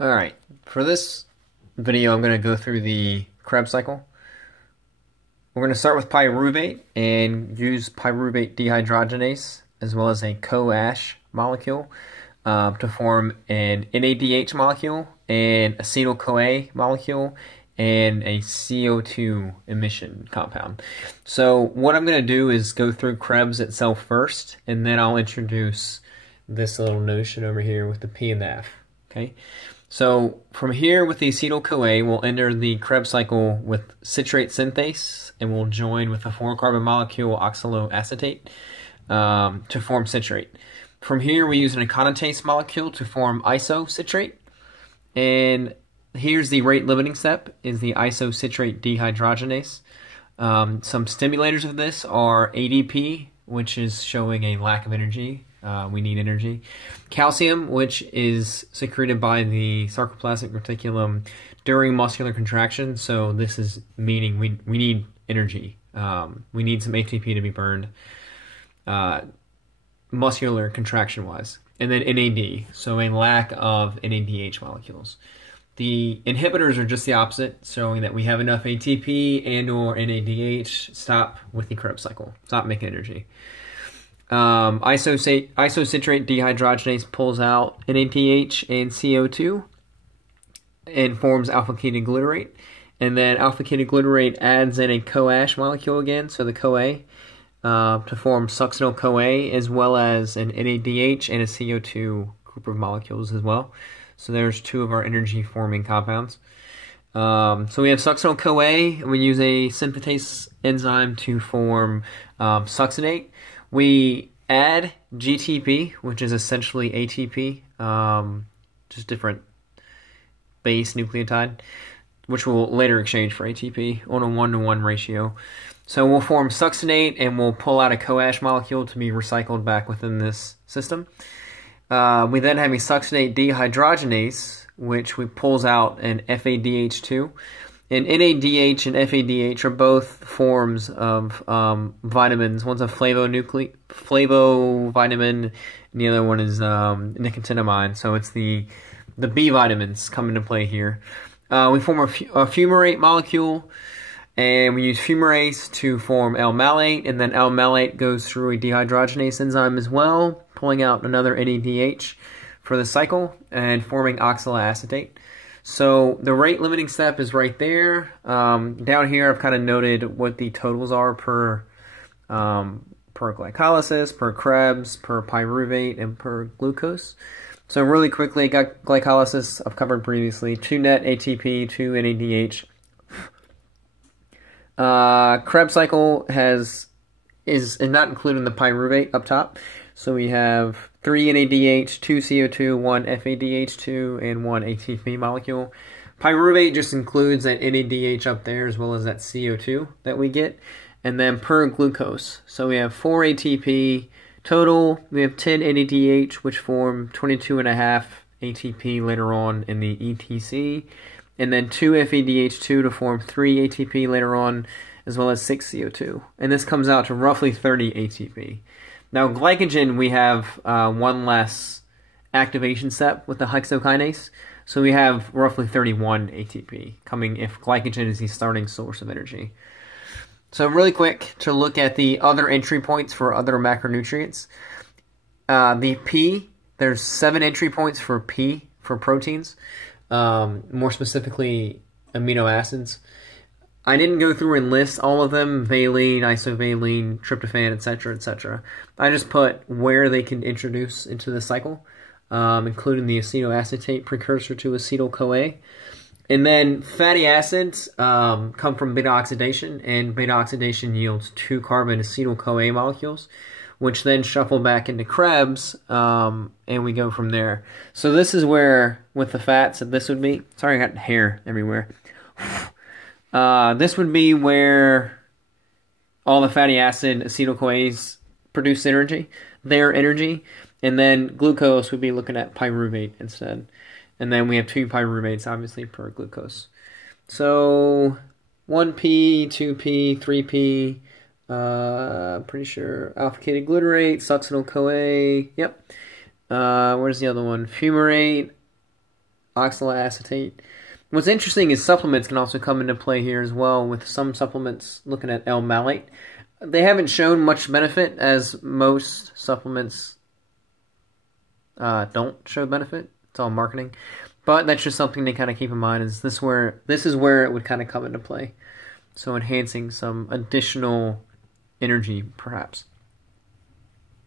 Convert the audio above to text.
Alright, for this video I'm going to go through the Krebs cycle. We're going to start with pyruvate and use pyruvate dehydrogenase as well as a CoAsh molecule to form an NADH molecule, an acetyl-CoA molecule, and a CO2 emission compound. So what I'm going to do is go through Krebs itself first, and then I'll introduce this little notion over here with the P and the F. Okay? So from here with the acetyl-CoA, we'll enter the Krebs cycle with citrate synthase, and we'll join with the 4-carbon molecule oxaloacetate to form citrate. From here, we use an aconitase molecule to form isocitrate, and here's the rate-limiting step, is the isocitrate dehydrogenase. Some stimulators of this are ADP, which is showing a lack of energy. We need energy. Calcium, which is secreted by the sarcoplasmic reticulum during muscular contraction. So this is meaning we need energy. We need some ATP to be burned muscular contraction-wise. And then NAD, so a lack of NADH molecules. The inhibitors are just the opposite, showing that we have enough ATP and or NADH. Stop with the Krebs cycle. Stop making energy. Isocitrate dehydrogenase pulls out NADH and CO2 and forms alpha-ketoglutarate. And then alpha-ketoglutarate adds in a CoAsh molecule again, so the CoA, to form succinyl-CoA, as well as an NADH and a CO2 group of molecules as well. So there's two of our energy-forming compounds. So we have succinyl-CoA, and we use a synthetase enzyme to form succinate. We add GTP, which is essentially ATP, just different base nucleotide, which we'll later exchange for ATP on a 1-to-1 ratio. So we'll form succinate, and we'll pull out a CoAsh molecule to be recycled back within this system. We then have a succinate dehydrogenase, which pulls out an FADH2. And NADH and FADH are both forms of vitamins. One's a flavovitamin, and the other one is nicotinamide. So it's the B vitamins come into play here. We form a fumarate molecule, and we use fumarase to form L-malate, and then L-malate goes through a dehydrogenase enzyme as well, pulling out another NADH for the cycle and forming oxaloacetate. So the rate-limiting step is right there. Down here, I've kind of noted what the totals are per glycolysis, per Krebs, per pyruvate, and per glucose. So really quickly, got glycolysis I've covered previously. 2 net ATP, 2 NADH. Krebs cycle is not including the pyruvate up top. So we have 3 NADH, 2 CO2, 1 FADH2, and 1 ATP molecule. Pyruvate just includes that NADH up there as well as that CO2 that we get. And then per glucose. So we have 4 ATP total. We have 10 NADH, which form 22.5 ATP later on in the ETC. And then 2 FADH2 to form 3 ATP later on, as well as 6 CO2. And this comes out to roughly 30 ATP. Now, glycogen, we have one less activation step with the hexokinase, so we have roughly 31 ATP coming if glycogen is the starting source of energy. So really quick to look at the other entry points for other macronutrients. The P, there's 7 entry points for P for proteins, more specifically amino acids. I didn't go through and list all of them, valine, isovaline, tryptophan, etc., etc. I just put where they can introduce into the cycle, including the acetoacetate precursor to acetyl-CoA. And then fatty acids come from beta oxidation, and beta oxidation yields 2-carbon acetyl-CoA molecules, which then shuffle back into Krebs, and we go from there. So this is where, with the fats, this would be... Sorry, I got hair everywhere. This would be where all the fatty acid acetyl-CoAs produce their energy, and then glucose would be looking at pyruvate instead. And then we have 2 pyruvates, obviously, per glucose. So 1P, 2P, 3P, pretty sure alpha-ketoglutarate, succinyl-CoA, yep. Where's the other one? Fumarate, oxaloacetate. What's interesting is supplements can also come into play here as well, with some supplements looking at L-malate. They haven't shown much benefit, as most supplements don't show benefit. It's all marketing. But that's just something to kind of keep in mind. Is this is where it would kind of come into play. So enhancing some additional energy, perhaps.